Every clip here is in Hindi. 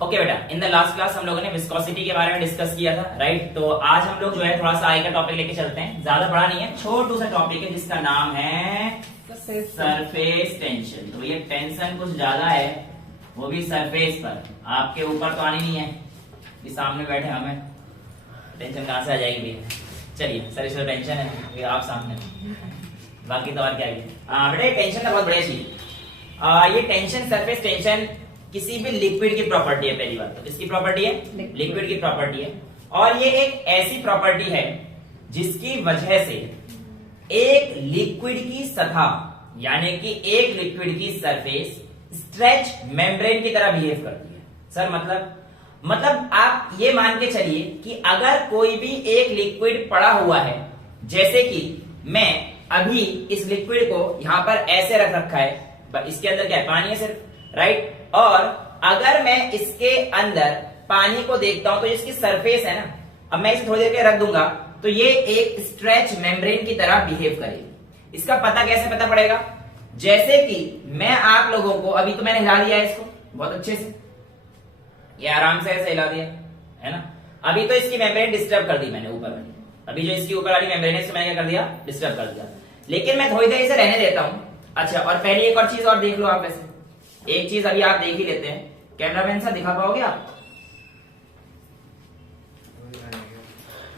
ओके बेटा, इन द लास्ट क्लास हम लोगों ने विस्कोसिटी के बारे में डिस्कस किया था, राइट। तो आज हम लोग जो है थोड़ा सा आई का टॉपिक लेके चलते हैं। ज्यादा बड़ा नहीं है, छोटू सा टॉपिक है जिसका नाम है सरफेस टेंशन। तो ये टेंशन कुछ ज्यादा है, वो भी सरफेस पर, आपके ऊपर तो आनी नहीं है कि सामने बैठे हमें टेंशन कहां से आ जाएगी भैया। चलिए सर, इसमें टेंशन है फिर आप सामने, बाकी तो और क्या है बेटा। टेंशन तो बहुत बढ़िया चीज। ये टेंशन, सरफेस टेंशन किसी भी लिक्विड की प्रॉपर्टी है। पहली बात तो किसकी प्रॉपर्टी है? लिक्विड की प्रॉपर्टी है। और ये एक ऐसी प्रॉपर्टी है जिसकी वजह से एक लिक्विड की सतह यानी कि एक लिक्विड की सरफेस स्ट्रेच मेम्ब्रेन की तरह बिहेव करती है। सर मतलब आप ये मान के चलिए कि अगर कोई भी एक लिक्विड पड़ा हुआ है, जैसे कि मैं अभी इस लिक्विड को यहां पर ऐसे रख रखा है, इसके अंदर क्या है? पानी है सिर्फ, राइट। और अगर मैं इसके अंदर पानी को देखता हूं तो इसकी सरफेस है ना, अब मैं इसे थोड़ी देर के रख दूंगा तो ये एक स्ट्रेच मेम्ब्रेन की तरह बिहेव करेगी। इसका पता कैसे पता पड़ेगा? जैसे कि मैं आप लोगों को, अभी तो मैंने हिला दिया है इसको बहुत अच्छे से, ये आराम से ऐसे हिला दिया है ना। अभी तो इसकी मेम्ब्रेन डिस्टर्ब कर दी मैंने, ऊपर वाली, अभी जो इसकी ऊपर वाली मेम्ब्रेन है इसको मैंने क्या कर दिया? डिस्टर्ब कर दिया। लेकिन मैं थोड़ी देर इसे रहने देता हूं। अच्छा, और पहले एक और चीज और देख लो आप। वैसे एक चीज अभी आप देख ही लेते हैं, कैमरामैन सर दिखा पाओगे आप?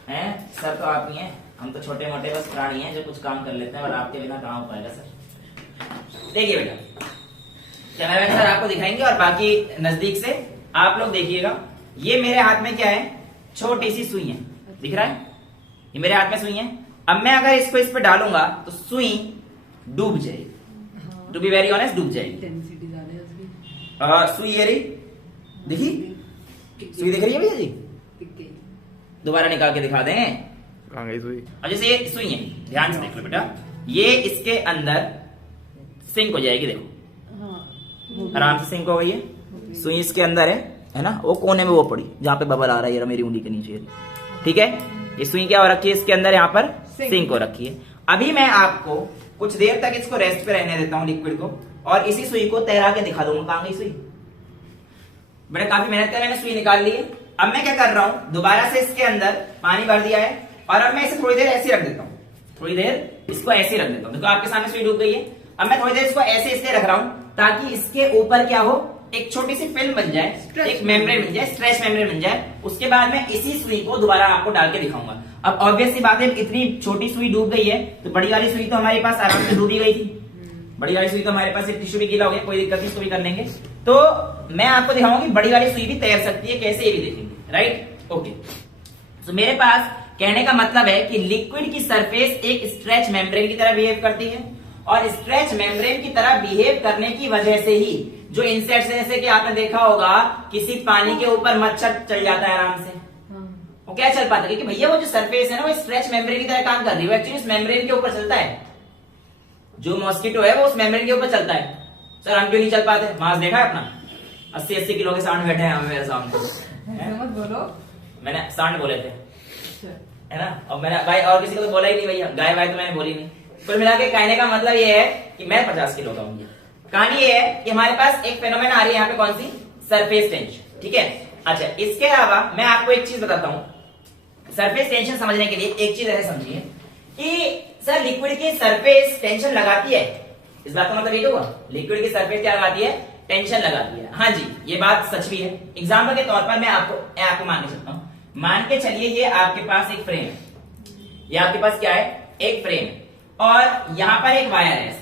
हैं सर तो आप ही हैं, हम तो छोटे मोटे बस प्राणी हैं जो कुछ काम कर लेते हैं, और आपके बिना कहां हो पाएगा सर। देखिए बेटा, कैमरामैन सर आपको दिखाएंगे और बाकी नजदीक से आप लोग देखिएगा। ये मेरे हाथ में क्या है? छोटी सी सुई है, दिख रहा है? ये मेरे हाथ में सुई है। अब मैं अगर इसको इस पे डालूंगा तो सुई डूब जाएगी, टू बी वेरी ऑनेस्ट डूब जाएगी। सुई ये रही, देखी सुई दिख रही है भैया जी? दोबारा निकाल के दिखा दें। कहाँ गई सुई? अब जैसे ये सुई है, ध्यान से देख लो बेटा, ये इसके अंदर सिंक हो जाएगी। देखो आराम से सिंक हो गई है। सुई इसके अंदर है ना, वो कोने में वो पड़ी जहां पे बबल आ रहा है मेरी उंगली के नीचे, ठीक है। ये सुई क्या हो रखी है इसके अंदर? यहाँ पर सिंक हो रखी है। अभी मैं आपको कुछ देर तक इसको रेस्ट पे रहने देता हूं लिक्विड को, और इसी सुई को तैरा के दिखा दूंगा। कहां गई सुई? मैंने काफी मेहनत कर, मैंने सुई निकाल ली है। अब मैं क्या कर रहा हूं, दोबारा से इसके अंदर पानी भर दिया है, और अब मैं इसे थोड़ी देर ऐसे रख देता हूं, थोड़ी देर इसको ऐसे रख देता हूं। देखो आपके सामने सुई डूब गई है। अब मैं थोड़ी देर इसको ऐसे इसलिए रख रहा हूं ताकि इसके ऊपर क्या हो, एक छोटी सी फिल्म बन जाए, एक मेम्ब्रेन बन जाए, स्ट्रेच मेम्ब्रेन बन जाए। उसके बाद मैं इसी सुई को दोबारा आपको डाल के दिखाऊंगा। अब ऑब्वियस सी बात है, इतनी छोटी सुई डूब गई है तो बड़ी वाली सुई तो हमारे पास आराम से डूबी गई थी। बड़ी वाली सुई तो हमारे पास, एक टिश्यू भी गीला हो गया, कोई दिक्कत नहीं, इसको भी कर लेंगे। तो मैं आपको दिखाऊंगा कि बड़ी वाली सुई भी तैर सकती है कैसे, ये भी देखेंगे, राइट। ओके, तो मेरे पास कहने का मतलब है कि लिक्विड की सरफेस एक स्ट्रेच मेम्ब्रेन की तरह बिहेव करती है, और स्ट्रेच मेम्ब्रेन की तरह बिहेव करने की वजह से ही जो इंसेक्ट्स, जैसे कि आपने देखा होगा किसी पानी के ऊपर मच्छर चल जाता है आराम से, वो क्या चल पाता है? क्योंकि भैया वो जो सरफेस है ना, वो स्ट्रेच मेम्ब्रेन की तरह काम कर रही है, एक्चुअली उस मेम्ब्रेन के ऊपर चलता है। जो मॉस्किटो है वो उस मेम्ब्रेन के ऊपर चलता है। सर हम क्यों नहीं चल पाते? मांस देखा है अपना, 80-80 किलो के सांड बैठे हैं मेरे सामने। मत बोलो, मैंने सांड बोले थे, है ना। और मैंने भाई और किसी को तो बोला ही नहीं भैया, गाय वाय तो मैंने बोली नहीं। कुल मिला के कहने का मतलब ये है कि मैं 50 किलो का हूँ। कहानी ये है कि हमारे पास एक फेनोमेना आ रही है यहाँ पे, कौन सी? सरफेस टेंशन, ठीक है। अच्छा, इसके अलावा मैं आपको एक चीज बताता हूँ। सरफेस टेंशन समझने के लिए एक चीज ऐसे समझिए कि सर लिक्विड की सरफेस टेंशन लगाती है, इस बात का मतलब ये हुआ, लिक्विड की सरफेस क्या लगाती है? टेंशन लगाती है। हाँ जी, ये बात सच भी है। एग्जाम्पल के तौर पर मैं आपको मान के चलता हूँ। मान के चलिए ये आपके पास एक फ्रेम है, ये आपके पास क्या है? एक फ्रेम है, और यहां पर एक वायर है।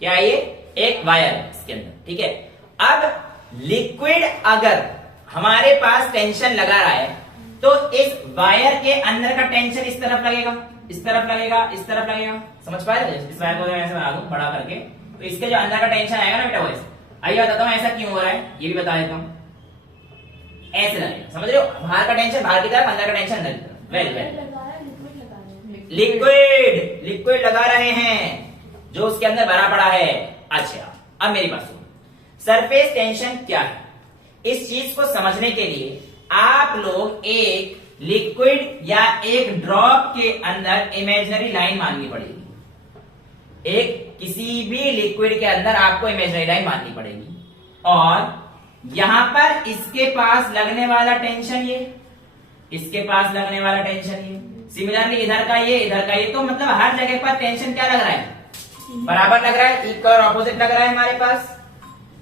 क्या है ये? एक वायर है इसके अंदर, ठीक है। अब लिक्विड अगर हमारे पास टेंशन लगा रहा है तो इस वायर के अंदर का टेंशन इस तरफ लगेगा, इस तरफ लगेगा, इस तरफ लगेगा। समझ पाए? इस वायर को मैं ऐसे बना दूं बड़ा करके, तो इसके जो अंदर का टेंशन आएगा ना बेटा, वो ऐसे। आइए बताता हूं ऐसा क्यों हो रहा है, ये भी बता देता हूं। ऐसे लगेगा, समझ रहे हो? बाहर का टेंशन बाहर की तरफ, अंदर का टेंशन अंदर की तरफ। वेल लिक्विड लगा रहे हैं जो उसके अंदर भरा पड़ा है। अच्छा, अब मेरी बात सुनो, सरफेस टेंशन क्या है? इस चीज को समझने के लिए आप लोग एक लिक्विड या एक ड्रॉप के अंदर इमेजिनरी लाइन माननी पड़ेगी। एक किसी भी लिक्विड के अंदर आपको इमेजिनरी लाइन माननी पड़ेगी, और यहां पर इसके पास लगने वाला टेंशन ये, इसके पास लगने वाला टेंशन ये, सिमिलरली इधर का ये, तो मतलब हर जगह पर टेंशन क्या लग रहा है, बराबर लग रहा है, इक्वल और ऑपोजिट लग रहा है। हमारे पास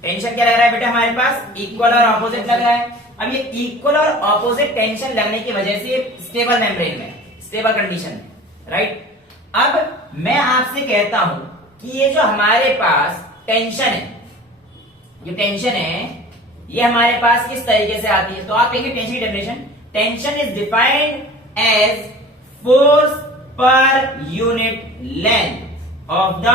टेंशन क्या लग रहा है बेटा, हमारे पास इक्वल और ऑपोजिट लग रहा है। अब ये इक्वल और ऑपोजिट टेंशन लगने की वजह से स्टेबल मेम्ब्रेन में, स्टेबल कंडीशन में, राइट। अब मैं आपसे कहता हूं कि ये जो हमारे पास टेंशन है, ये टेंशन है, ये हमारे पास किस तरीके से आती है, तो आप कहेंगे टेंशन की definition, tension is defined as force per unit length of the,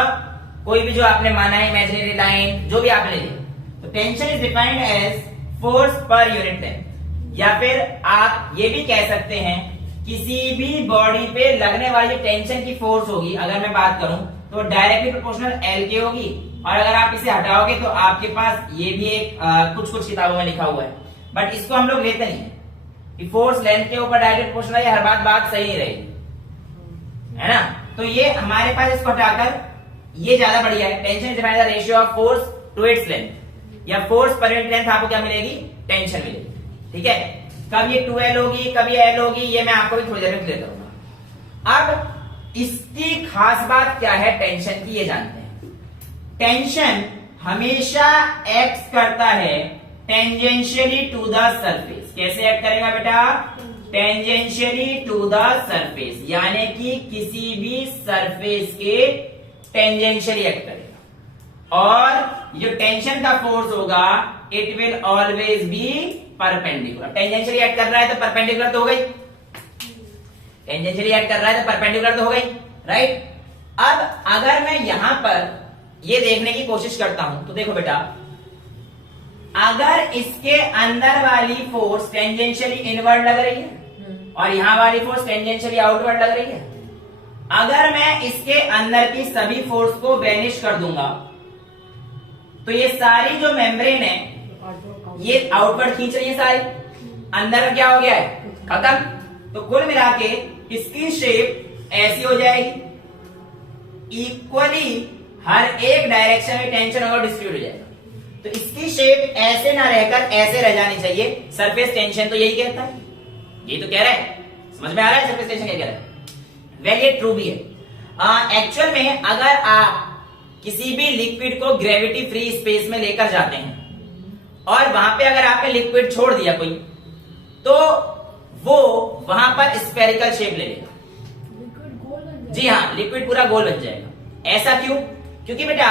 कोई भी जो आपने माना है इमेजिनरी लाइन, जो भी आपने लिया, तो tension is defined as force per unit length. या फिर आप ये भी कह सकते हैं किसी भी बॉडी पे लगने वाली टेंशन की फोर्स होगी, अगर मैं बात करूं तो डायरेक्टली प्रोपोर्शनल एल के होगी, और अगर आप इसे हटाओगे तो आपके पास ये भी एक कुछ किताबों में लिखा हुआ है, बट इसको हम लोग लेते नहीं है कि फोर्स लेंथ के ऊपर डायरेक्ट प्रोपोर्शनल है, हर बात सही नहीं रहेगी, है ना। तो ये हमारे पास इसको हटाकर ये ज्यादा बढ़िया है, tension is defined the ratio of force to its length, या फोर्स पर यूनिट लेंथ आपको क्या मिलेगी, टेंशन मिलेगी, ठीक है। कब ये 2L होगी, कब ये L होगी, ये मैं आपको भी थोड़ी देर में क्लियर करूंगा। अब इसकी खास बात क्या है टेंशन की, ये जानते हैं। टेंशन हमेशा एक्ट करता है टेंजेंशियली टू द सरफेस। कैसे एक्ट करेगा बेटा, टेंजेंशियली टू द सरफेस, यानी कि किसी भी सरफेस के टेंजेंशियली एक्ट करेगा, और जो टेंशन का फोर्स होगा it will always be perpendicular. Tangentially act कर रहा है तो परपेंडिकुलर तो हो गई, टेंजेंशियली एक्ट कर रहा है तो परपेंडिकुलर तो हो गई, राइट। अब अगर मैं यहां पर ये देखने की कोशिश करता हूं तो देखो बेटा, अगर इसके अंदर वाली फोर्स टेंजेंशियली इनवर्ड लग रही है और यहां वाली फोर्स टेंजेंशियली आउटवर्ड लग रही है, अगर मैं इसके अंदर की सभी फोर्स को वैनिश कर दूंगा तो ये सारी जो मेम्ब्रेन है ये आउटवर्ड खींच रही है सारी, अंदर का क्या हो गया है, खत्म। तो कुल मिला के इसकी शेप ऐसी हो जाएगी, इक्वली हर एक डायरेक्शन में टेंशन होगा, डिस्ट्रीब्यूट हो जाएगा। तो इसकी शेप ऐसे ना रहकर ऐसे रह जानी चाहिए। सरफेस टेंशन तो यही कहता है, यही तो कह रहा है, समझ में आ रहा है सरफेस टेंशन क्या कह रहा है। वेल ये ट्रू भी है। एक्चुअल में अगर आप किसी भी लिक्विड को ग्रेविटी फ्री स्पेस में लेकर जाते हैं और वहां पे अगर आपने लिक्विड छोड़ दिया कोई, तो वो वहां पर स्फेरिकल शेप ले लेगा। जी हाँ, लिक्विड पूरा गोल बन जाएगा। ऐसा क्यों? क्योंकि बेटा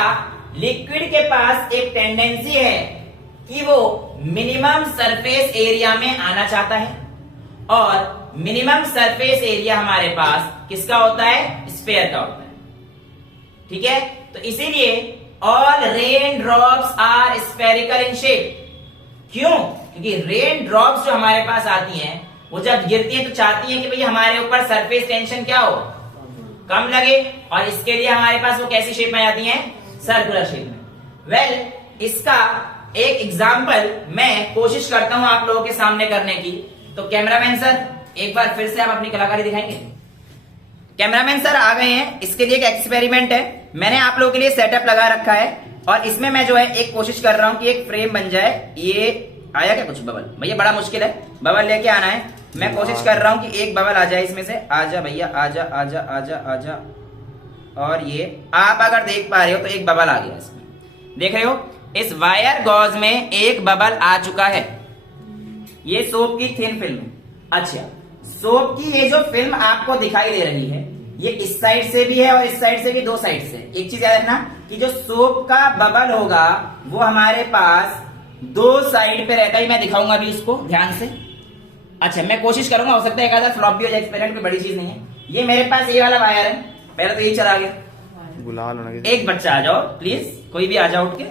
लिक्विड के पास एक टेंडेंसी है कि वो मिनिमम सरफेस एरिया में आना चाहता है, और मिनिमम सरफेस एरिया हमारे पास किसका होता है, स्फेयर का होता है, ठीक है। तो इसीलिए all rain drops are spherical in shape. क्यों? क्योंकि रेन ड्रॉप्स जो हमारे पास आती हैं वो जब गिरती हैं तो चाहती हैं कि भाई हमारे ऊपर सरफेस टेंशन क्या हो, कम लगे, और इसके लिए हमारे पास वो कैसी शेप में आती हैं, सर्कुलर शेप में। वेल इसका एक एग्जाम्पल मैं कोशिश करता हूं आप लोगों के सामने करने की। तो कैमरामैन सर एक बार फिर से आप अपनी कलाकारी दिखाएंगे। कैमरामैन सर आ गए हैं। इसके लिए एक एक्सपेरिमेंट है, मैंने आप लोगों के लिए सेटअप लगा रखा है, और इसमें मैं जो है एक कोशिश कर रहा हूं कि एक फ्रेम बन जाए। ये आया क्या कुछ बबल? भैया बड़ा मुश्किल है, बबल लेके आना है। मैं कोशिश कर रहा हूं कि एक बबल आ जाए इसमें से। आजा भैया, आजा आजा आजा आजा। और ये आप अगर देख पा रहे हो तो एक बबल आ गया इसमें, देख रहे हो? इस वायर गॉज में एक बबल आ चुका है। ये सोप की थिन फिल्म। अच्छा, सोप की ये जो फिल्म आपको दिखाई दे रही है, ये इस साइड से भी है और इस साइड से भी, दो साइड से। एक चीज याद रखना कि जो सोप का बबल होगा वो हमारे पास दो साइड पे रहता है। मैं दिखाऊंगा अभी इसको ध्यान से। अच्छा, मैं कोशिश करूंगा, हो सकता है एक आधा फ्लॉप भी हो जाए, एक्सपेरिमेंट कोई बड़ी चीज नहीं है। ये मेरे पास ये वाला वायर है, पहले तो यही चला गया। गुलाल होना। एक बच्चा आ जाओ प्लीज, कोई भी आ जाओ उठ के।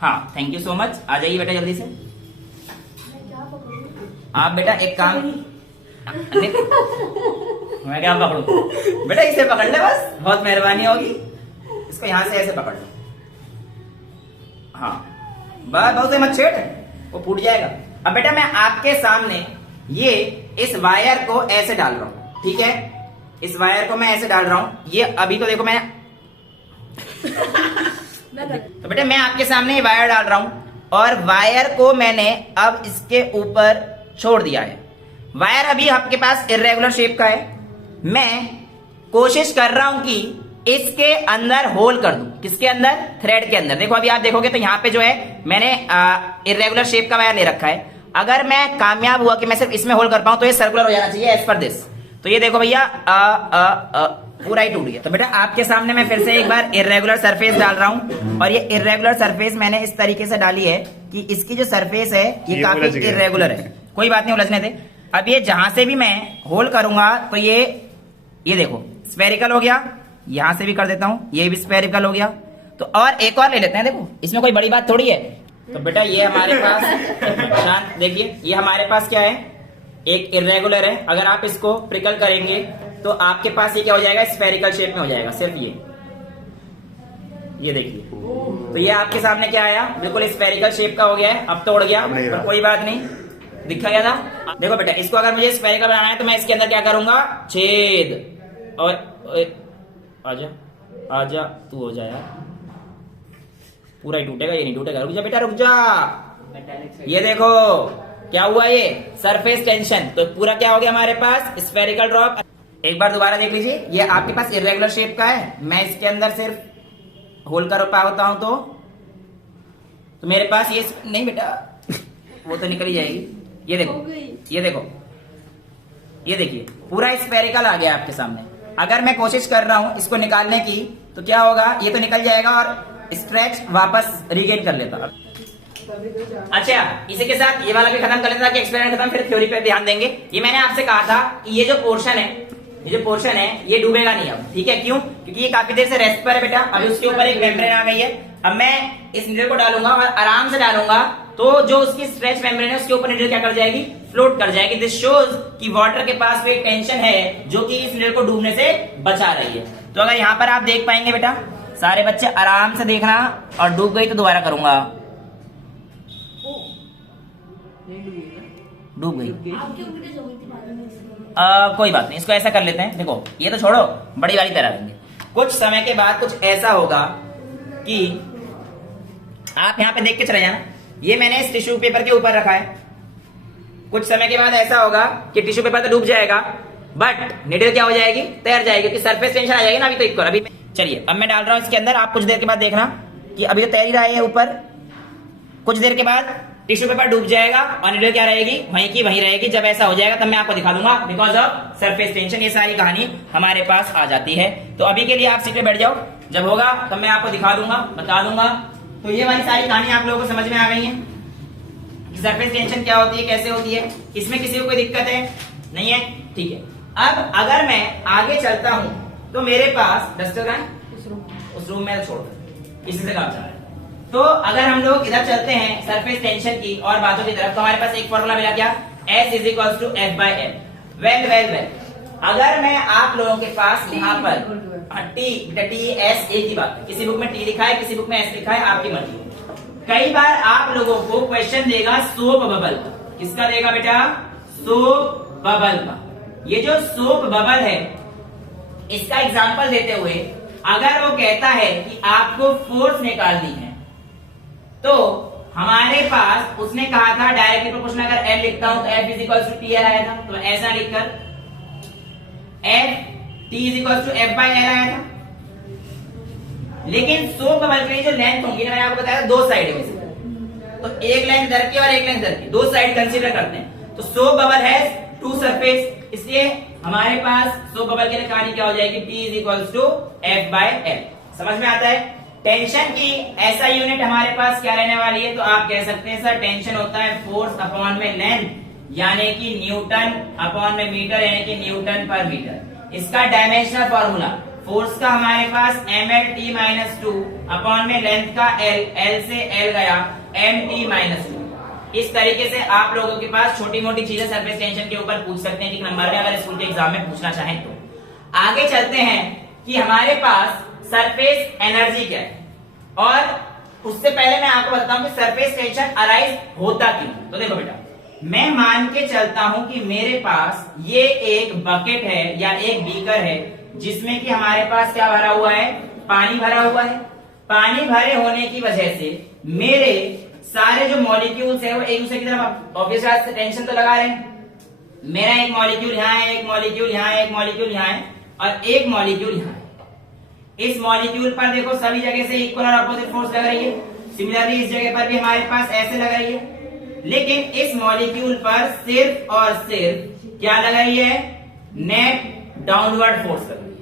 हाँ, थैंक यू सो मच, आ जाइए बेटा जल्दी से। आप बेटा एक काम, मैं क्या पकड़ू बेटा? इसे पकड़ ले बस, बहुत मेहरबानी होगी। इसको यहां से ऐसे पकड़ लो। हाँ बस, बहुत मत छेड़, वो फूट जाएगा। अब बेटा मैं आपके सामने ये इस वायर को ऐसे डाल रहा हूं, ठीक है? इस वायर को मैं ऐसे डाल रहा हूं। ये अभी तो देखो मैं तो बेटा मैं आपके सामने ये वायर डाल रहा हूं। और वायर को मैंने अब इसके ऊपर छोड़ दिया है। वायर अभी आपके पास इर्रेगुलर शेप का है। मैं कोशिश कर रहा हूं कि इसके अंदर होल कर दूं। किसके अंदर? थ्रेड के अंदर। देखो अभी आप देखोगे तो यहां पे जो है मैंने इर्रेगुलर शेप का वायर ले रखा है। अगर मैं कामयाब हुआ कि मैं सिर्फ इसमें होल कर पाऊं तो ये सर्कुलर हो जाना चाहिए एज पर दिस। तो ये देखो भैया पूरा ही टूट गया। तो बेटा आपके सामने मैं फिर से एक बार इर्रेगुलर सरफेस डाल रहा हूं, और ये इर्रेगुलर सरफेस मैंने इस तरीके से डाली है कि इसकी जो सरफेस है ये काफी इर्रेगुलर है। कोई बात नहीं, उलझने दे। अब ये जहां से भी मैं होल करूंगा तो ये देखो स्फेरिकल हो गया। यहां से भी कर देता हूं, ये भी स्फेरिकल हो गया। तो और एक और ले लेते हैं। देखो इसमें कोई बड़ी बात थोड़ी है। तो बेटा ये हमारे पास शांत देखिए, ये हमारे पास क्या है, एक इर्रेगुलर है। अगर आप इसको प्रिकल करेंगे तो आपके पास ये क्या हो जाएगा, स्फेरिकल शेप में हो जाएगा। सिर्फ ये देखिए, तो ये आपके सामने क्या आया, बिल्कुल स्फेरिकल शेप का हो गया है। अब तोड़ गया पर कोई बात नहीं, दिखा गया था। देखो बेटा इसको अगर मुझे स्फेरिकल बनाना है तो मैं इसके अंदर क्या करूंगा, छेद। और आजा आजा, तू हो जा यार, पूरा ही टूटेगा, ये नहीं टूटेगा। रुक जा बेटा रुक जा। ये देखो क्या हुआ, ये सरफेस टेंशन। तो पूरा क्या हो गया हमारे पास, स्फेरिकल ड्रॉप। एक बार दोबारा देख लीजिए, ये आपके पास इर्रेगुलर शेप का है। मैं इसके अंदर सिर्फ होल कर पाता हूं तो मेरे पास ये नहीं बेटा, वो तो निकल ही जाएगी। ये देखो ये देखो, ये देखिए पूरा स्फेरिकल आ गया आपके सामने। अगर मैं कोशिश कर रहा हूं इसको निकालने की तो क्या होगा, ये तो निकल जाएगा और स्ट्रेच वापस रिगेन कर लेता। अच्छा, इसी के साथ ये वाला भी खत्म कर लेता कि एक्सपेरिमेंट खत्म, फिर थ्योरी पे ध्यान देंगे। ये मैंने आपसे कहा था कि ये जो पोर्शन है ये डूबेगा नहीं अब, ठीक है? क्यों? क्योंकि ये काफी देर से रेस्ट पर है बेटा। अभी उसके ऊपर एक मेम्ब्रेन आ गई है। अब मैं इस नीडल को डालूंगा और आराम से डालूंगा तो जो उसकी स्ट्रेच मेम्ब्रेन है उसके ऊपर नीडल क्या कर जाएगी, फ्लोट कर जाएगी। दिस शोज कि वाटर के पास भी एक टेंशन है जो कि इस नीडल को डूबने से बचा रही है। तो अगर यहाँ पर आप देख पाएंगे बेटा, सारे बच्चे आराम से देखना, और डूब गई तो दोबारा करूंगा। डूब गई, कोई बात नहीं, इसको ऐसा कर लेते हैं। देखो ये तो छोड़ो, बड़ी वाली तरह देंगे। कुछ समय के बाद कुछ ऐसा होगा कि आप यहाँ पे देख के चले जाना, ये मैंने इस टिश्यू पेपर के ऊपर रखा है। कुछ समय के बाद ऐसा होगा कि टिश्यू पेपर तो डूब जाएगा बट निडल क्या हो जाएगी, तैर जाएगी, क्योंकि सरफेस टेंशन आ जाएगी ना। अभी तो इक्वल, अभी चलिए अब मैं डाल रहा हूं इसके अंदर। आप कुछ देर के बाद देखना कि अभी तो तैर ही रहा है ऊपर, कुछ देर के बाद टिश्यू पेपर डूब जाएगा और निडल क्या रहेगी, वहीं की वहीं रहेगी। जब ऐसा हो जाएगा तब मैं आपको दिखा दूंगा, बिकॉज ऑफ सरफेस टेंशन। ये सारी कहानी हमारे पास आ जाती है। तो अभी के लिए आप सीट पे बैठ जाओ, जब होगा तब मैं आपको दिखा दूंगा, बता दूंगा। तो ये वाली सारी कहानी आप लोगों को समझ में आ गई है कि सरफेस टेंशन क्या होती है, कैसे होती है। इसमें किसी को कोई दिक्कत है नहीं है? ठीक है। अब अगर मैं आगे चलता हूं तो मेरे पास डस्टर का उस रूम में छोड़, इसी से काम चल रहा है। तो अगर हम लोग इधर चलते हैं सरफेस टेंशन की और बातों की तरफ, तो हमारे पास एक फॉर्मूला मिला क्या, S = F/L। वेल अगर मैं आप लोगों के पास यहाँ पर TS एक ही बात है, किसी बुक में T लिखा है, किसी बुक में S लिखा है, आपकी मर्जी। कई बार आप लोगों को क्वेश्चन देगा सोप बबल का। किसका देगा बेटा, सोप बबल का। ये जो सोप बबल है इसका एग्जांपल देते हुए अगर वो कहता है कि आपको फोर्स निकालनी है, तो हमारे पास उसने कहा था डायरेक्टली प्रोपोर्शनल। अगर L लिखता हूं तो F = TL आया था, तो ऐसा लिखकर T = F/L आया था। लेकिन सोप बबल के लिए जो लेंथ होंगी ना, मैंने आपको बताया दो साइड है, तो एक लेंथ इधर की और एक लेंथ इधर की, दो साइड कंसीडर करते हैं। तो सोप बबल है टू सरफेस, इसलिए हमारे पास सोप बबल के लिए कहानी क्या हो जाएगी, T = F/L। समझ में आता है? टेंशन की ऐसा यूनिट हमारे पास क्या रहने वाली है, तो आप कह सकते हैं सर टेंशन होता है फोर्स अपॉन में लेंथ, यानी कि न्यूटन अपॉन में मीटर, यानी कि न्यूटन पर मीटर। इसका डायमेंशनल फॉर्मूला फोर्स का हमारे पास mlt-2 अपॉन में लेंथ का L से L गया mt-2। इस तरीके से आप लोगों के पास छोटी मोटी चीजें सरफेस टेंशन के ऊपर पूछ सकते हैं कि नंबर में, अगर स्कूल के एग्जाम में पूछना चाहें तो। आगे चलते हैं कि हमारे पास सरफेस एनर्जी क्या है, और उससे पहले मैं आपको बताता हूं कि सरफेस टेंशन अराइज होता क्यों। तो देखो बेटा, मैं मान के चलता हूं कि मेरे पास ये एक बकेट है या एक बीकर है जिसमें कि हमारे पास क्या भरा हुआ है, पानी भरा हुआ है। पानी भरे होने की वजह से मेरे सारे जो मॉलिक्यूल्स है वो एक दूसरे की तरफ ऑब्वियस बात से टेंशन तो लगा रहे हैं। मेरा एक मॉलिक्यूल यहाँ है, एक मॉलिक्यूल यहाँ है, एक मॉलिक्यूल यहाँ है और एक मॉलिक्यूल यहाँ है। इस मॉलिक्यूल पर देखो सभी जगह से इक्वल और अपोजिट फोर्स लग रही है। सिमिलरली इस जगह पर भी हमारे पास ऐसे लग रही है, लेकिन इस मॉलिक्यूल पर सिर्फ और सिर्फ क्या लग रही है, नेट डाउनवर्ड फोर्स लग रही है,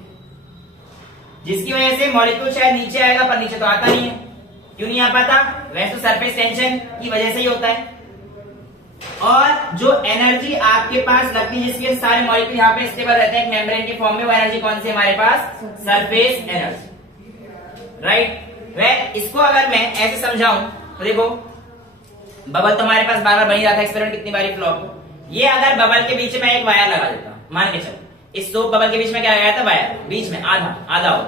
जिसकी वजह से मॉलिक्यूल शायद नीचे आएगा पर नीचे तो आता नहीं है। क्यों नहीं आ पाता? वैसे तो सरफेस टेंशन की वजह से ही होता है। और जो एनर्जी आपके पास लगती है जिसके सारे मॉलिक्यूल यहाँ पे स्टेबल रहते हैं एक मेम्ब्रेन के फॉर्म में, वो एनर्जी कौन सी हमारे पास, सरफेस एनर्जी, राइट। वह इसको अगर मैं ऐसे समझाऊं तो देखो बबल तो हमारे पास बार बार बनी रहा था, एक्सपेरिमेंट कितनी बारी फ्लॉप हो। ये अगर बबल के बीच में एक वायर लगा देता, मान के चलो इस सोप बबल के बीच में क्या लगाया था, वायर, बीच में आधा हो,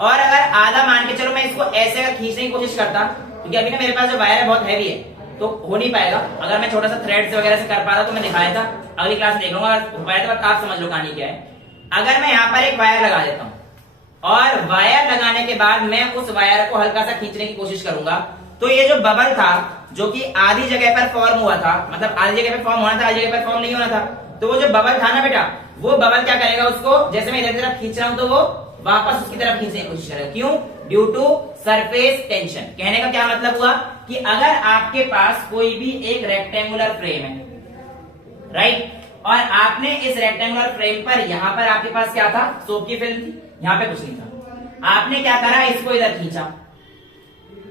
और अगर आधा मान के चलो मैं इसको ऐसे अगर खींचने की कोशिश करता, क्योंकि अभी ना मेरे पास जो वायर है बहुत हैवी है तो हो नहीं पाएगा। अगर मैं छोटा सा थ्रेड से वगैरह से कर पाता तो मैं दिखाया था, अगली क्लास में देख लूंगा, हो पाया था आप समझ लो कहानी क्या है। अगर मैं यहाँ पर एक वायर लगा देता हूँ और वायर लगाने के बाद मैं उस वायर को हल्का सा खींचने की कोशिश करूंगा, तो ये जो बबल था जो कि आधी जगह पर फॉर्म हुआ था, मतलब आधी जगह पर फॉर्म होना था, आधी जगह पर फॉर्म नहीं होना था, तो वो जो बबल था ना बेटा, वो बबल क्या करेगा, उसको जैसे मैं इधर की तरफ खींच रहा हूं तो वो वापस उसकी तरफ खींचने की कोशिश करेगा। क्यों? Due to surface tension. कहने का क्या मतलब हुआ कि अगर आपके पास कोई भी एक रेक्टेंगुलर फ्रेम है, राइट, और आपने इस रेक्टेंगुलर फ्रेम पर यहां पर आपके पास क्या था, सोप की फिल्म थी, यहां पे कुछ नहीं था, आपने क्या करा, इसको इधर खींचा,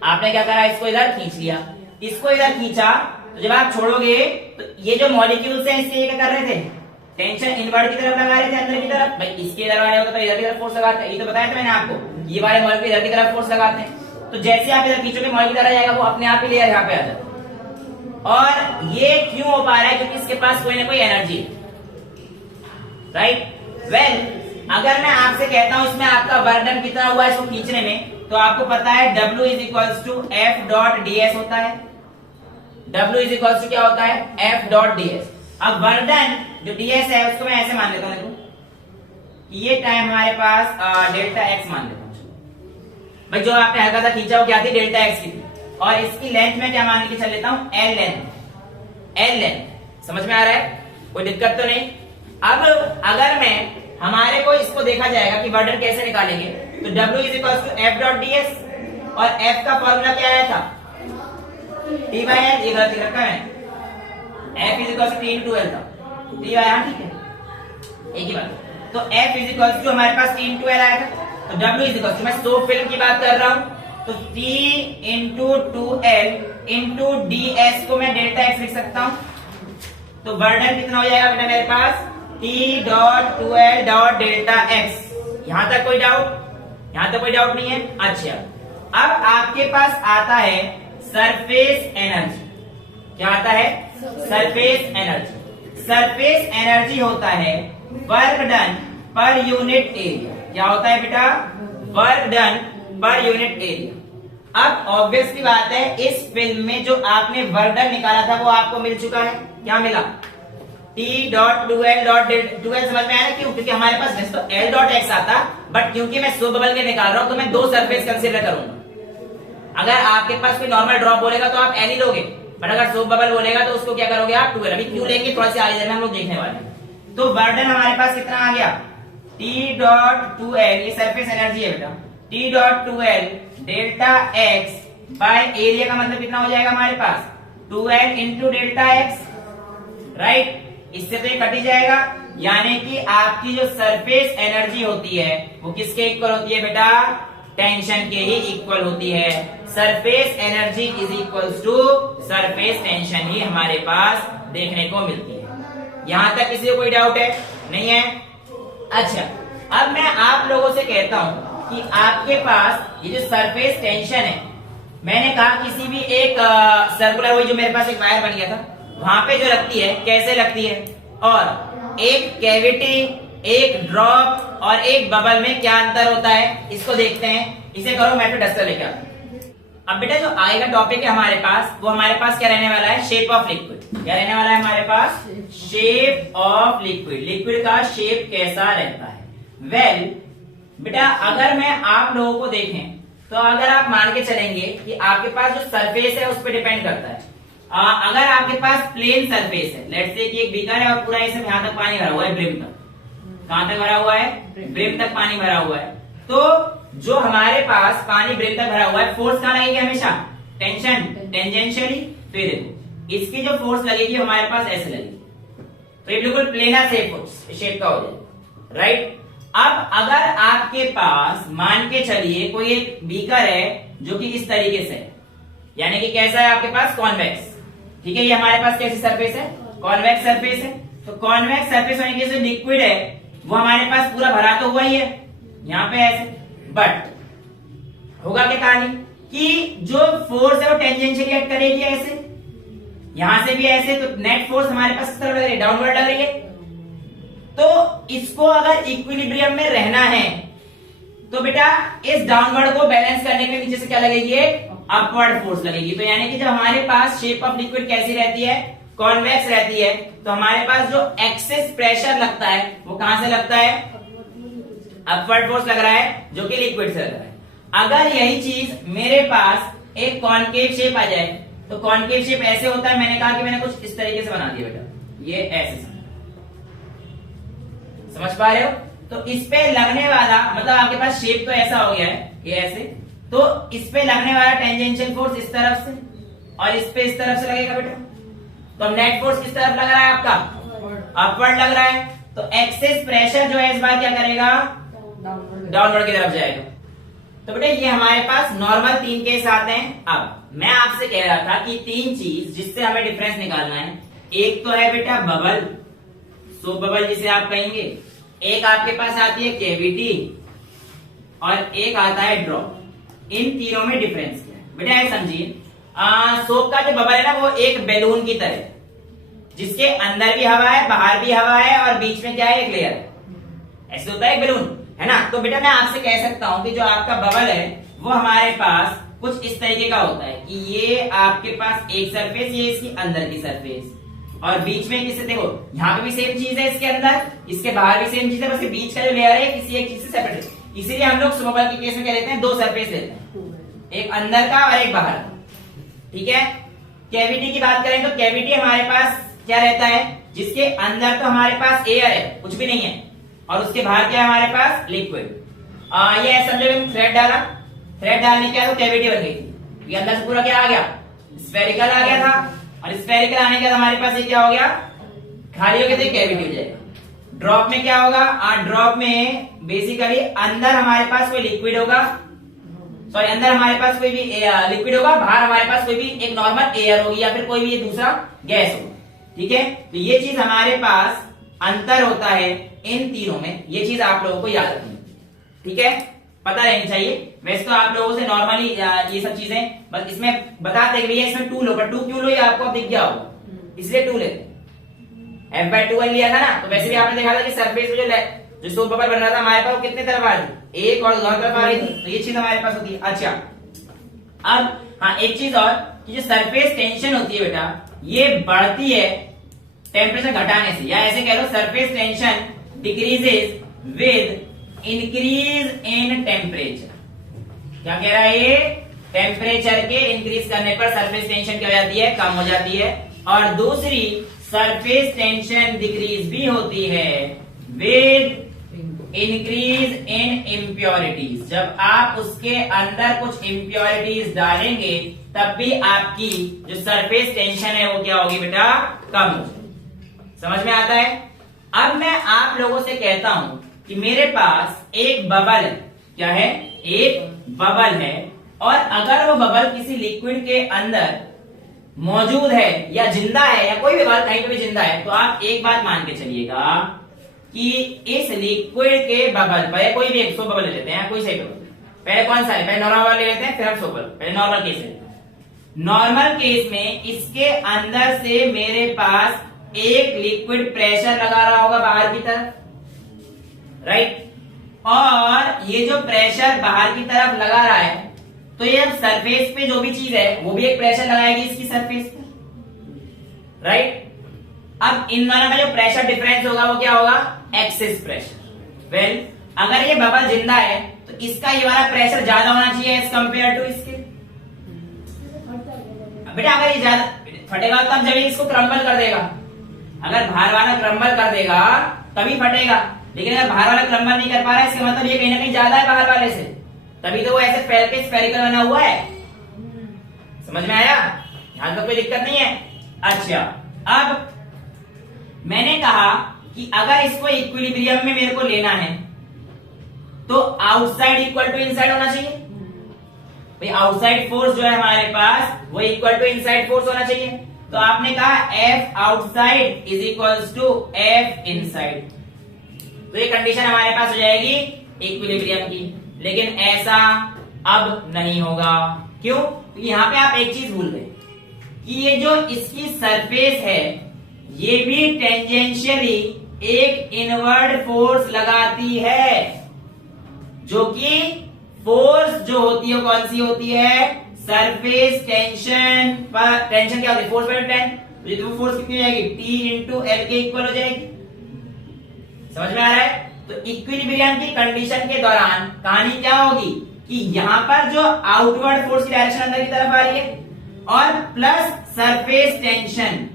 आपने क्या करा, इसको इधर खींच लिया, इसको इधर खींचा, तो जब आप छोड़ोगे तो ये जो मॉलिक्यूल्स हैं इससे क्या कर रहे थे, टेंशन इनवर्ड की तरफ लगा रहे थे, अंदर की तरफ। भाई इसके इधर वाले होता तो इधर की तरफ फोर्स लगाते हैं, ये तो बताया था मैंने आपको, ये वाले मॉलिक्यूल इधर की तरफ फोर्स लगाते हैं, तो जैसे आप इधर खींचोगे मॉलिक्यूल इधर आ जाएगा, वो अपने आप ही लेयर यहाँ पे आ जाता। और ये क्यों हो पा रहा है, क्योंकि इसके पास कोई ना कोई एनर्जी है, राइट। वेल अगर मैं आपसे कहता हूं इसमें आपका वर्क डन कितना हुआ इसको खींचने में, तो आपको पता है W is equals to F dot D S होता है। W इज इक्वल्स टू क्या होता है, एफ डॉट डी एस। अब वर्क डन जो ds है उसको मैं ऐसे मान लेता हूं, देखो ये टाइम हमारे पास डेल्टा x मान लेता हूं। भाई जो आपने हल्का सा खींचा वो क्या थी, डेल्टा x की थी, और इसकी लेंथ में क्या मान के चल लेता हूं, l लेंथ। समझ में आ रहा है, कोई दिक्कत तो नहीं। अब अगर मैं हमारे को इसको देखा जाएगा कि वर्क डन कैसे निकालेंगे, तो W is equal to F dot D S, और f का फॉर्मूला क्या आया था, t बाई एल, ये गलती रखा है, f is equal to t into L था, t आया, ठीक है, एक ही बात। तो f इज इक्वल टू हमारे पास t इंटू एल आया था, तो W इज इक्वल टू, मैं सोप फिल्म की बात कर रहा हूं, तो t into two L into D S को मैं डेल्टा x लिख सकता हूं। तो वर्क डन कितना हो जाएगा बेटा मेरे पास, t dot to L dot delta x। यहां तक कोई डाउट, यहां तक कोई डाउट नहीं है। अच्छा अब आपके पास आता है सरफेस एनर्जी। क्या आता है, सरफेस एनर्जी। सरफेस एनर्जी होता है work done per unit area. क्या होता है बेटा, work done per unit area. अब ऑब्वियस की बात है, इस फिल्म में जो आपने वर्क डन निकाला था वो आपको मिल चुका है। क्या मिला, T dot to L dot to L. समझ में आया ना, क्यों, क्योंकि हमारे पास वैसे तो L डॉट x आता, बट क्योंकि मैं सोप बबल के निकाल रहा हूं तो मैं दो सरफेस कंसीडर करूंगा। अगर आपके पास कोई नॉर्मल ड्रॉप बोलेगा तो आप L ही लोगे, बट अगर सोप बबल बोलेगा तो उसको क्या करोगे आप, 2L। अभी क्यों लेंगे थोड़ा सा आगे हम लोग देखने वाले हैं। तो वर्क डन हमारे पास कितना आ गया, T डॉट टू एल, ये सरफेस एनर्जी है बेटा, T dot to L delta x by area का मतलब कितना हो जाएगा हमारे पास, 2L into delta x, right. इससे तो ये कट ही जाएगा, यानी कि आपकी जो सरफेस एनर्जी होती है वो किसके इक्वल होती है बेटा, टेंशन के ही इक्वल होती है। Surface energy is equals to surface tension ही हमारे पास देखने को मिलती है। यहां तक किसी को कोई डाउट है, नहीं है। अच्छा अब मैं आप लोगों से कहता हूं कि आपके पास ये जो सरफेस टेंशन है, मैंने कहा किसी भी एक सर्कुलर, वही जो मेरे पास एक वायर बन गया था, वहां पे जो लगती है कैसे लगती है, और एक कैविटी, एक ड्रॉप और एक बबल में क्या अंतर होता है, इसको देखते हैं। इसे करो, मैं तो डस्टर लेके आता हूं। अब बेटा जो आएगा टॉपिक है हमारे पास, वो हमारे पास क्या रहने वाला है, शेप ऑफ लिक्विड। क्या रहने वाला है हमारे पास, शेप ऑफ लिक्विड। लिक्विड का शेप कैसा रहता है। वेल बेटा अगर मैं आप लोगों को देखें तो अगर आप मान के चलेंगे कि आपके पास जो सरफेस है उस पर डिपेंड करता है। अगर आपके पास प्लेन सरफेस है, लेट्स से कि एक बीकर है और पूरा इसमें यहां तक पानी भरा हुआ है, ब्रिम तक। कहां तक भरा हुआ है? ब्रिम तक पानी भरा हुआ है। तो जो हमारे पास पानी ब्रिम तक भरा हुआ है, फोर्स कहां लगेगी हमेशा? Tension, tangentially. तो ये देखो, इसकी जो फोर्स लगेगी हमारे पास ऐसे लगेगी, तो ये बिल्कुल प्लेनर शेप का हो जाए, राइट। अब अगर आपके पास मान के चलिए कोई एक बीकर है जो कि इस तरीके से, यानी कि कैसा है आपके पास? कॉन्वेक्स, ठीक है। ये हमारे पास कैसी सरफेस है? कॉन्वेक्स सरफेस है। तो कॉन्वेक्स सरफेस होने की जो लिक्विड है वो हमारे पास पूरा भरा तो हुआ ही है यहाँ पे ऐसे, बट होगा क्या कहानी कि जो फोर्स है वो टेंजेंशियली एक्ट करेगी ऐसे, यहां से भी ऐसे, तो नेट फोर्स हमारे पास किस तरफ लग रही है? डाउनवर्ड लग रही है। तो इसको अगर इक्विलिब्रियम में रहना है तो बेटा इस डाउनवर्ड को बैलेंस करने के नीचे से क्या लगेगी? अपवर्ड फोर्स लगेगी। तो यानी कि जब हमारे पास शेप ऑफ लिक्विड कैसी रहती है? कॉन्वेक्स रहती है। तो हमारे पास जो एक्सेस प्रेशर लगता है वो कहां से लगता है? अपवर्ड फोर्स लग रहा है, जो कि लिक्विड से लग रहा है। अगर यही चीज मेरे पास एक कॉनकेव शेप आ जाए, तो कॉनकेव शेप ऐसे होता है, मैंने कहा कि मैंने कुछ इस तरीके से बना दिया बेटा, ये ऐसे समझ पा रहे हो? तो इस पे लगने वाला, मतलब आपके पास शेप तो ऐसा हो गया है, ये ऐसे, तो इस पे लगने वाला टेंजेंशियल फोर्स इस तरफ से और इस पे इस तरफ से लगेगा बेटा। तो नेट फोर्स किस तरफ लग रहा है आपका? अपवर्ड लग रहा है। तो एक्सेस प्रेशर जो है इस बार क्या करेगा? डाउनवर्ड की तरफ जाएगा। तो बेटा ये हमारे पास नॉर्मल 3 केस आते हैं। अब मैं आपसे कह रहा था कि 3 चीज जिससे हमें डिफरेंस निकालना है, एक तो है बेटा बबल, सोप बबल जिसे आप कहेंगे, एक आपके पास आती है कैविटी और एक आता है ड्रॉप। इन तीनों में डिफरेंस क्या है बेटा? ये समझिए, सोप का जो बबल है ना वो एक बैलून की तरह, जिसके अंदर भी हवा है, बाहर भी हवा है और बीच में क्या है? एक लेयर है। ऐसे होता है बैलून, है ना। तो बेटा मैं आपसे कह सकता हूं कि जो आपका बबल है वो हमारे पास कुछ इस तरीके का होता है कि ये आपके पास एक सरफेस, ये इसकी अंदर की सरफेस, और बीच में किसी, देखो यहाँ पे भी सेम चीज है, इसके अंदर, इसके बाहर भी सेम चीज है, बस बीच का जो लेयर है किसी एक चीज से सेपरेट है। इसीलिए हम लोग बबल के केस में क्या लेते हैं? 2 सरफेस लेते हैं, एक अंदर का और एक बाहर का, ठीक है। कैविटी की बात करें तो कैविटी हमारे पास क्या रहता है? जिसके अंदर तो हमारे पास एयर है, कुछ भी नहीं है, और उसके बाहर क्या है हमारे पास? लिक्विड। ये समझो थ्रेड डाला, थ्रेड डालने क्या तो कैविटी बन गई थी। ये अंदर से पूरा क्या आ गया? स्फेरिकल आ गया था, और स्फेरिकल आने के बाद हमारे पास ये क्या हो गया? खाली हो गया, तो कैविटी हो जाएगा। ड्रॉप में क्या होगा? ड्रॉप में बेसिकली अंदर हमारे पास कोई लिक्विड होगा, सॉरी अंदर हमारे पास कोई भी लिक्विड होगा, बाहर हमारे पास कोई भी एक नॉर्मल एयर होगी या फिर कोई भी दूसरा गैस होगा, ठीक है। तो ये चीज हमारे पास अंतर होता है इन तीनों में, ये चीज आप लोगों को याद रखनी, ठीक है, पता रहनी चाहिए। वैसे तो आप लोगों से नॉर्मली ये सब चीजें बस इसमें बताते भैया इसमें 2 लो, पर 2 क्यों लो ये आपको अब दिख गया होगा, इसलिए 2 लेते। F/2 लिया था ना, तो वैसे भी आपने देखा था कि सरफेस में जो सोप बबल बन रहा था हमारे पास वो कितने तरफ आ रही थी? एक और दोनों तरफ आ रही थी, तो ये चीज हमारे पास होती है। अच्छा, अब हाँ एक चीज और कि जो सरफेस टेंशन होती है बेटा, ये बढ़ती है टेम्परेचर घटाने से, या ऐसे कह लो surface tension decreases with increase in temperature. क्या कह रहा है ये? टेम्परेचर के इंक्रीज करने पर सरफेस टेंशन क्या हो जाती है? कम हो जाती है। और दूसरी, सरफेस टेंशन डिक्रीज भी होती है विद इंक्रीज इन इम्प्योरिटीज। जब आप उसके अंदर कुछ इम्प्योरिटीज डालेंगे तब भी आपकी जो सरफेस टेंशन है वो क्या होगी बेटा? कम होगी। समझ में आता है? अब मैं आप लोगों से कहता हूं कि मेरे पास एक बबल है, क्या है? एक बबल है, और अगर वो बबल किसी लिक्विड के अंदर मौजूद है या जिंदा है या कोई भी बबल कहीं पे भी जिंदा है, तो आप एक बात मान के चलिएगा कि इस लिक्विड के बबल पर, कोई भी एक सो बबल ले लेते हैं, कोई सही बबल, पहले कौन सा है? पहले नॉर्मल वाला ले लेते हैं, फिर हम सोबल। पहले नॉर्मल केस है। नॉर्मल केस में इसके अंदर से मेरे पास एक लिक्विड प्रेशर लगा रहा होगा बाहर की तरफ, राइट, और ये जो प्रेशर बाहर की तरफ लगा रहा है, तो ये सरफेस पे जो भी चीज है वो भी एक प्रेशर लगाएगी इसकी सरफेस पे, राइट। अब इन दोनों का जो प्रेशर डिफरेंस होगा वो क्या होगा? Excess pressure. वेल, अगर ये बबल जिंदा है तो इसका ये वाला प्रेशर ज्यादा होना चाहिए एज कंपेयर टू इसके। बेटा अगर ये ज्यादा फटेगा तब जब इसको क्रम्बल कर देगा, अगर बाहर वाला क्रम्बल कर देगा तभी फटेगा, लेकिन अगर बाहर वाला क्रम्बल नहीं कर पा रहा है इसका मतलब ये कहीं ना कहीं ज्यादा है बाहर वाले से, तभी तो वो ऐसे फैल के स्फेरिकल बना हुआ है। समझ में आया? यहां तक कोई दिक्कत नहीं है। अच्छा, अब मैंने कहा कि अगर इसको इक्विलिब्रियम में मेरे को लेना है तो आउटसाइड इक्वल टू इनसाइड होना चाहिए। भाई आउटसाइड फोर्स जो है हमारे पास वो इक्वल टू इनसाइड फोर्स होना चाहिए। तो आपने कहा F outside is equals to F inside, तो ये कंडीशन हमारे पास हो जाएगी इक्विलिब्रियम की। लेकिन ऐसा अब नहीं होगा। क्यों? तो यहाँ पे आप एक चीज भूल गए कि ये जो इसकी सरफेस है ये भी टेंजेंशियली एक इनवर्ड फोर्स लगाती है, जो कि फोर्स जो होती है कौन सी होती है? सरफेस टेंशन पर। टेंशन क्या होती है? Force by ten. तो फोर्स कितनी हो जाएगी? T इंटू एल के इक्वल हो जाएगी। समझ में आ रहा है? तो इक्विलिब्रियम की कंडीशन के दौरान कहानी क्या होगी कि यहां पर जो आउटवर्ड फोर्स की डायरेक्शन अंदर की तरफ आ रही है और प्लस सरफेस टेंशन,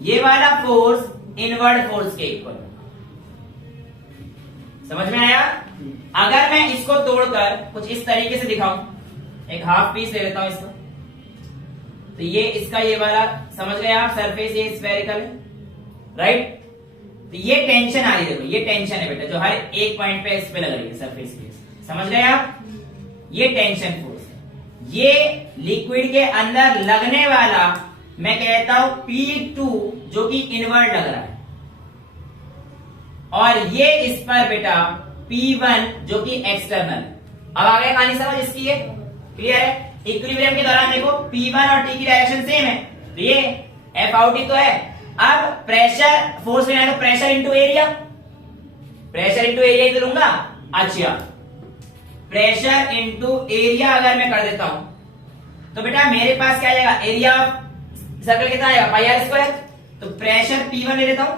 ये वाला फोर्स इनवर्ड फोर्स के इक्वल। समझ में आया? अगर मैं इसको तोड़कर कुछ इस तरीके से दिखाऊं, एक हाफ पीस ले लेता हूं इसको, तो ये इसका ये वाला समझ गए आप, सरफेस ये स्फेरिकल है, राइट? तो ये टेंशन आ रही है, देखो ये टेंशन है बेटा जो हर एक पॉइंट पे इस पे लग रही है सरफेस पे। समझ गए आप? ये टेंशन फोर्स है। ये लिक्विड के अंदर लगने वाला मैं कहता हूं P2 जो कि इनवर्ड लग रहा है, और ये इस पर बेटा P1 जो कि एक्सटर्नल। अब आ गया कहानी समझ इसकी? है क्लियर है? इक्विलिब्रियम के दौरान देखो P1 और T की डायरेक्शन सेम है, तो ये F आउट ही तो है। अब प्रेशर फोर्स लेना है तो pressure into area, pressure into area ही तो लूंगा। अच्छा, प्रेशर इंटू एरिया अगर मैं कर देता हूं तो बेटा मेरे पास क्या आ जाएगा? एरिया सर्कल कितना आएगा? पाई आर स्क्वायर। तो प्रेशर P1 ले लेता हूं,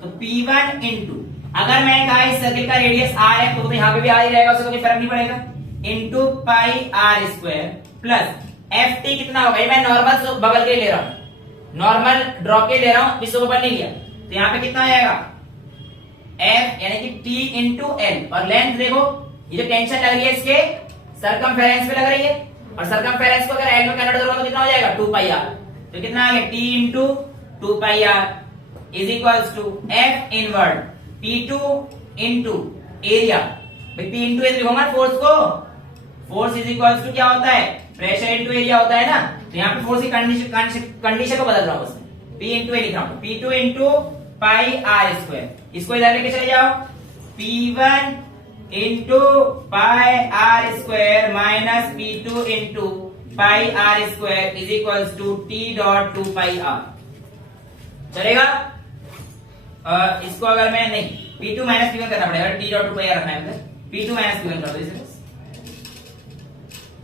तो P1 इंटू, अगर मैं कहा इस सर्कल का रेडियस R है तो यहाँ पे भी R ही रहेगा, उससे कोई फर्क नहीं पड़ेगा, into pi r square plus FT कितना होगा? ये मैं नॉर्मल बगल के ले रहा हूं, नॉर्मल ड्रॉ के ले रहा हूं, विश्व ऊपर नहीं लिया, तो यहाँ पे कितना आएगा? F यानी कि T इंटू L, और लेंथ देखो ये जो टेंशन लग रही है इसके सरकमफेरेंस पे लग रही है, और सरकमफेरेंस को अगर L में कन्वर्ट करूंगा तो कितना हो जाएगा? 2 पाई आर। तो कितना आ गया? T into 2 pi r is equals to F inward P2 into area. भाई P इंटू एरिया लिखूंगा फोर्स को, फोर्स इज इक्वल्स टू क्या होता है? प्रेशर इंटू एरिया होता है ना, तो यहाँ पे फोर्स की कंडीशन को बदल रहा हूं उसमें, P इंटू ए लिख रहा हूं, P2 into pi r square, इसको इधर लेके चले जाओ, P1 into pi r square minus P2 into pi r square is equals to T dot 2 pi r. चलेगा? इसको अगर मैं नहीं P2 माइनस P1 करना पड़ेगा, T डॉट 2 पाई आर रखना है, P2 माइनस P1 कर दो इसे,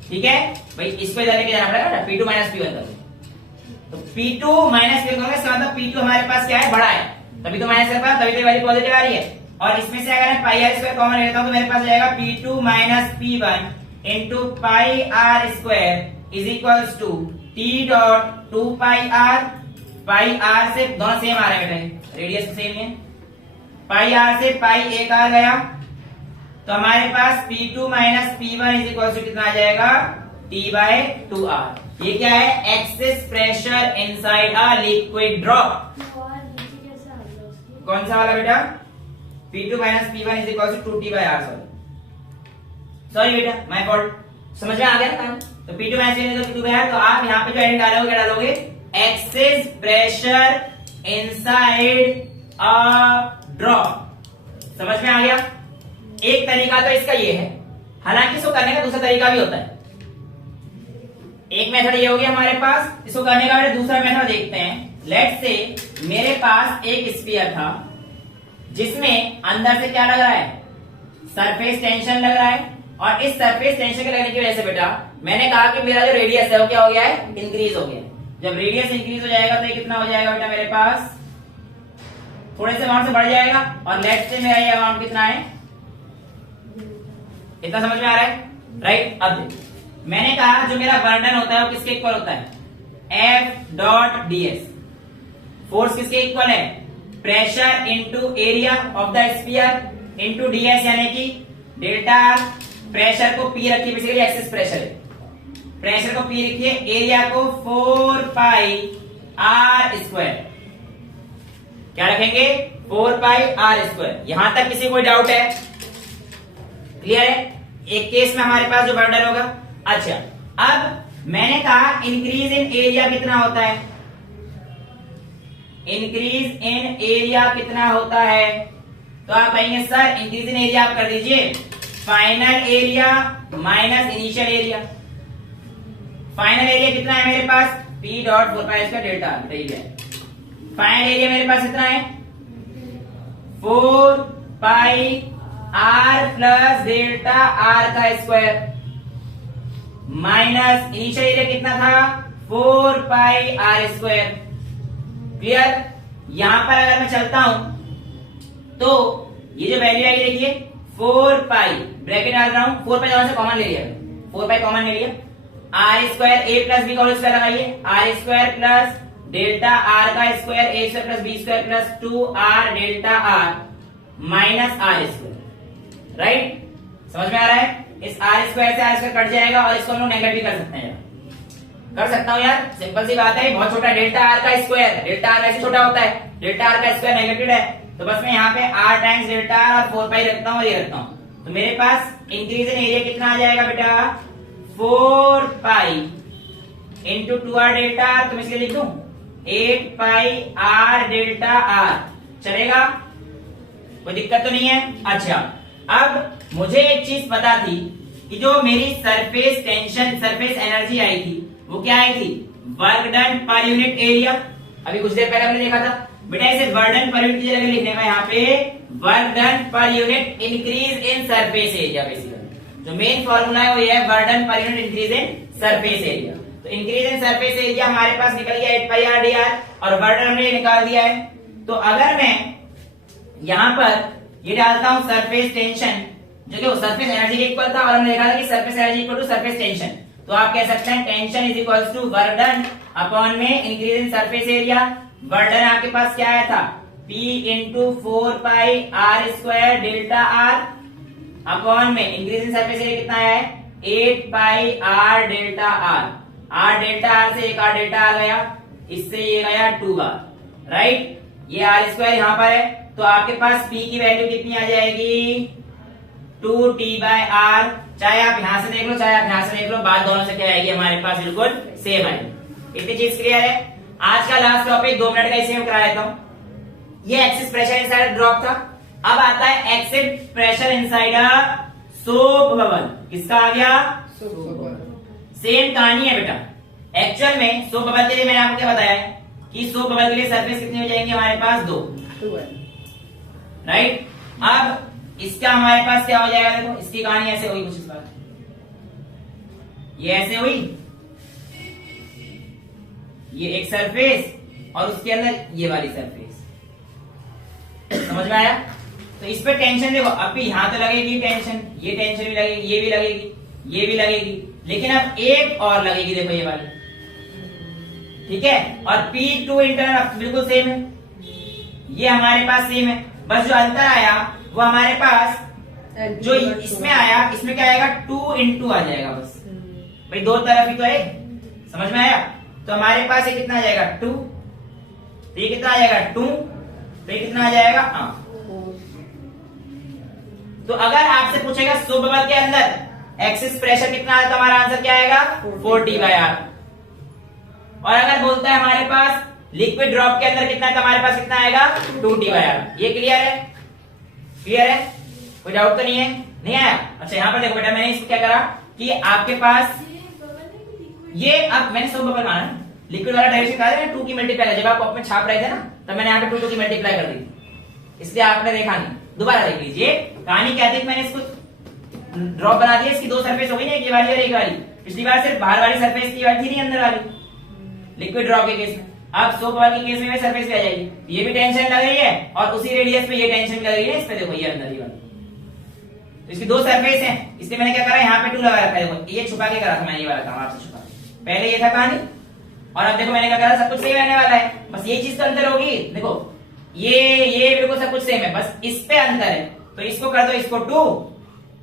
ठीक है भाई? इसको इधर लेके जाना पड़ेगा ना, P2 माइनस P1 कर दो, तो P2 माइनस P1 करोगे, इसका मतलब P2 हमारे पास क्या है? बड़ा है, तभी तो माइनस कर पाया, तभी तो वैल्यू पॉजिटिव आ रही है। और इसमें से अगर मैं पाई आर स्क्वायर कॉमन लेता हूं तो मेरे पास जाएगा P2 minus P1 into pi r square is equals to T dot 2 pi r. Pi r से दोनों सेम आ रहे हैं बेटा, रेडियस सेम है, पाई आर से पाई एक आ गया, तो हमारे पास P2 minus P1 is equal to कितना आ जाएगा? T by 2R। ये क्या है? Excess pressure inside a liquid drop. कौन सा वाला बेटा? P2 minus P1 is equal to 2T by R। Sorry बेटा, माय फॉल्ट। समझ में आ गया ना? तो P2 minus P2 bye R, तो आप यहाँ पे जो एंड डालोगे क्या डालोगे? Access pressure inside a drop. समझ में आ गया? एक तरीका तो इसका ये है, हालांकि इसको करने का दूसरा तरीका भी होता है। एक मेथड ये हो गया हमारे पास, इसको करने का दूसरा मेथड देखते हैं। लेट्स से मेरे पास एक स्फीयर था जिसमें अंदर से क्या लग रहा है? सरफेस टेंशन लग रहा है, और इस सरफेस टेंशन के लगने की वजह से बेटा मैंने कहा कि मेरा जो रेडियस है वो क्या हो गया है? इंक्रीज हो गया। जब रेडियस इंक्रीज हो जाएगा तो ये कितना हो जाएगा बेटा? मेरे पास थोड़े से अमाउंट से बढ़ जाएगा, और लेट्स से मेरा ये अमाउंट कितना है? इतना समझ में आ रहा है, राइट। अब मैंने कहा जो मेरा बर्डन होता है वो किसके इक्वल होता है, F डॉट ds। फोर्स किसके इक्वल है, pressure into area of the sphere into ds, यानी कि डेल्टा आर। प्रेशर को P रखिए, बेसिकली एक्सिस प्रेशर है, प्रेशर को P रखिए, एरिया को 4 पाई r स्क्वायर, क्या रखेंगे 4 पाई r स्क्वायर। यहां तक किसी कोई डाउट है, क्लियर है। एक केस में हमारे पास जो बर्डन होगा। अच्छा, अब मैंने कहा इंक्रीज इन एरिया कितना होता है, इंक्रीज इन एरिया कितना होता है, तो आप कहेंगे सर इंक्रीज इन एरिया आप कर दीजिए final area minus initial area. Final area कितना है मेरे पास, P डॉट 4 पाई इसका डेल्टा सही है। फाइनल एरिया मेरे पास कितना है 4 pi r plus delta r का स्क्वायर माइनस इनिशियल एरिया कितना था 4 पाई r स्क्वायर। क्लियर। यहां पर अगर मैं चलता हूं तो ये जो वैल्यू आएगी देखिए 4 पाई, ब्रैकेट डाल रहा हूं, 4 पाई से कॉमन ले लिया, 4 पाई कॉमन ले लिया, r square a plus b का होल स्क्वायर लगाइए, r square plus delta r का square a square plus b square plus 2r delta r minus r square, right. समझ में आ रहा है। इस r स्क्वायर से r स्क्वायर कट जाएगा और इसको हम लोग नेगेटिव कर सकते हैं, कर सकता हूं यार, सिंपल सी बात है, बहुत छोटा डेल्टा r का स्क्वायर, डेल्टा r वैसे छोटा होता है, डेल्टा r का स्क्वायर नेगेटिव है, तो बस मैं यहाँ पे r टाइम्स डेल्टा r और 4 पाई रखता हूँ और ये रखता हूँ, तो मेरे पास इंक्रीज इन एरिया कितना आ जाएगा बेटा 4 pi into 2r delta r, तो मैं इसलिए लिख दूं 8 पाई r डेल्टा r, चलेगा, कोई दिक्कत तो नहीं है। अच्छा, अब मुझे एक चीज पता थी कि जो मेरी सरफेस टेंशन, सरफेस एनर्जी आई थी वो क्या आई थी, work done per unit area. अभी कुछ देर पहले हमने देखा था बेटा, इसे वर्क डन पर यूनिट की जगह लिखने का यहाँ पे work done per unit increase in surface area. Basically जो मेन फॉर्मूला है वो ये है, work done per unit increase in surface area. तो इंक्रीज इन सरफेस एरिया हमारे पास निकल गया 8 पाई r dr और वर्क डन हमने निकाल दिया है। तो अगर मैं यहां पर ये डालता हूं सरफेस टेंशन, जो कि सरफेस एनर्जी के इक्वल था और हमने देखा था कि surface energy equal to surface tension, तो आप कह सकते हैं tension is equal to work done upon में increase in surface area. Work done आपके पास क्या आया था P into 4 pi r square delta r upon में इंक्रीज इन सरफेस एरिया कितना है 8 pi r delta r। r delta r से एक r डेल्टा आ गया, इससे ये गया 2 बार, राइट। ये r स्क्वायर यहां पर है, तो आपके पास P की वैल्यू कितनी आ जाएगी 2t बाय r। चाहे आप यहां से देख लो चाहे आप यहां से देख लो, बात दोनों से क्या आएगी हमारे पास बिल्कुल सेम है। इतनी चीज क्लियर है। आज का लास्ट टॉपिक 2 मिनट का इसे मैं करा देता हूं। ये एक्सिस प्रेशर इनसाइड ड्रॉप था, अब आता है axis pressure inside soap bubble. किसका आ गया, सेम कहानी है बेटा। एक्चुअल में सोप बबल के लिए मैंने आपको क्या बताया कि सोप बबल के लिए सरफेस कितनी हो जाएंगी हमारे पास 2, राइट। अब इसका हमारे पास क्या हो जाएगा, देखो इसकी कहानी ऐसे हुई कुछ इस बार, ये ऐसे हुई, ये एक सरफेस और उसके अंदर ये वाली सरफेस, समझ में आया। तो इस पे टेंशन देखो, अभी यहां तो लगेगी टेंशन, ये टेंशन भी लगेगी, ये भी लगेगी, ये भी लगेगी, लेकिन अब एक और लगेगी, देखो ये वाली, ठीक है। और P2 इंटरनल बिल्कुल सेम है, ये हमारे पास सेम है, बस जो अंतर आया वो हमारे पास जो इसमें आया, इसमें क्या आएगा 2 इंटू आ जाएगा बस, भाई दो तरफ ही तो है, समझ में आया। तो हमारे पास ये कितना आ जाएगा 2, तो ये कितना आ जाएगा 2, तो ये कितना आ जाएगा तो अगर आपसे पूछेगा सोप बबल के अंदर एक्सिस प्रेशर कितना है तो हमारा आंसर क्या आएगा 4t बाय r। और अगर बोलता है हमारे पास लिक्विड ड्रॉप के अंदर कितना है तो हमारे पास कितना आएगा 2t बाय r। ये क्लियर है, क्लियर है, कोई डाउट तो नहीं है, नहीं आया। अच्छा यहाँ पर देखो बेटा, मैंने इसको क्या करा कि आपके पास ये, अब मैंने सोप बबल माना लिक्विड वाला डायरेक्शन कहा था 2 की मल्टीप्लाई, जब आप में छाप रहे थे ना तब मैंने यहाँ पे 2 की मल्टीप्लाई कर दी, इसलिए आपने देखा नहीं। दोबारा देख लीजिए, कहानी क्या थी, मैंने इसको ड्रॉप बना दिया, इसकी 2 सरफेस हो गई ना, एक वाली और एक वाली। पिछली बार सिर्फ बाहर वाली सरफेस थी नहीं अंदर वाली, लिक्विड ड्रॉप के केस में। अब सोप बबल के केस में सरफेस पे आ जाएगी, ये भी टेंशन लग रही है और उसी रेडियस पे ये टेंशन लग रही है, इस पे देखो ये अंदर ये वाली, तो तो इसकी दो सरफेस है, इसलिए मैंने क्या करा, यहाँ पे 2 लगा रखा है। देखो ये छुपा के करा था मैंने, ये वाला काम आपसे छुपा के। पहले ये था कहानी, और अब देखो मैंने क्या करा, सब कुछ सेम रहने वाला है, बस ये चीज तो अंतर होगी। देखो ये बिल्कुल सब कुछ सेम है, बस इस पे अंतर है। तो इसको कर दो, इसको 2,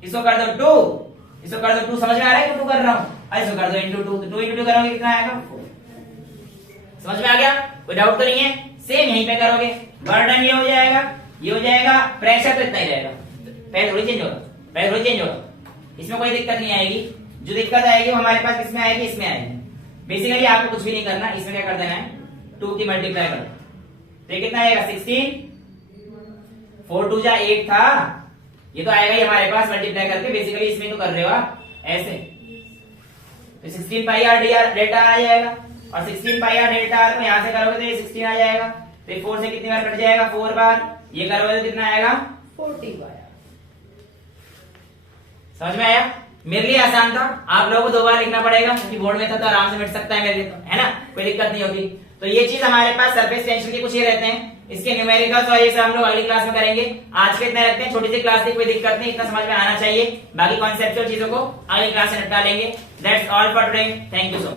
इसको कर दो 2, इसको कर दो 2, समझ में आ रहा है कि 2 कर रहा हूँ, और इसको कर दो इंटू 2, तो 2 इंटू 2 करोगे कितना आएगा, 4। समझ में आ गया, कोई डाउट तो नहीं है। सेम यहीं पे करोगे, बर्डन ये हो जाएगा, ये हो जाएगा, प्रेशर तो इतना ही रहेगा, पहले थोड़ी चेंज होगा, पहले थोड़ी चेंज होगा, इसमें कोई दिक्कत नहीं आएगी। जो दिक्कत आएगी वो हमारे पास किसमें आएगी, इसमें आएगी। बेसिकली आपको कुछ भी नहीं करना, इसमें क्या कर देना है, 2 की मल्टीप्लाई कर, तो ये कितना आएगा 16, 4 2 जा 8 था, ये तो आएगा ही हमारे पास मल्टीप्लाई करके। बेसिकली इसमें तो कर रहे हो आप ऐसे, तो 16 पाई आर डी आर डेल्टा आ जाएगा, और 16 पाई आर डेल्टा आर को यहां से करोगे तो ये 16 आ जाएगा, तो ये 4 से कितनी बार कट जाएगा, 4 बार, ये करोगे तो कितना आएगा 40 बार। समझ में आया, मेरे लिए आसान था, आप लोगों को 2 बार लिखना पड़ेगा क्योंकि बोर्ड में था तो आराम से मिट सकता है मेरे लिए, है ना, कोई दिक्कत नहीं होती। तो ये चीज हमारे पास सरफेस टेंशन के कुछ ही रहते हैं, इसके न्यूमेरिकल्स और ये सब हम लोग अगली क्लास में करेंगे। आज के इतना रखते हैं, छोटी सी क्लास थी, कोई दिक्कत नहीं, इतना समझ में आना चाहिए, बाकी कॉन्सेप्चुअल चीजों को अगली क्लास में निपटा लेंगे। That's all for today, thank you so much.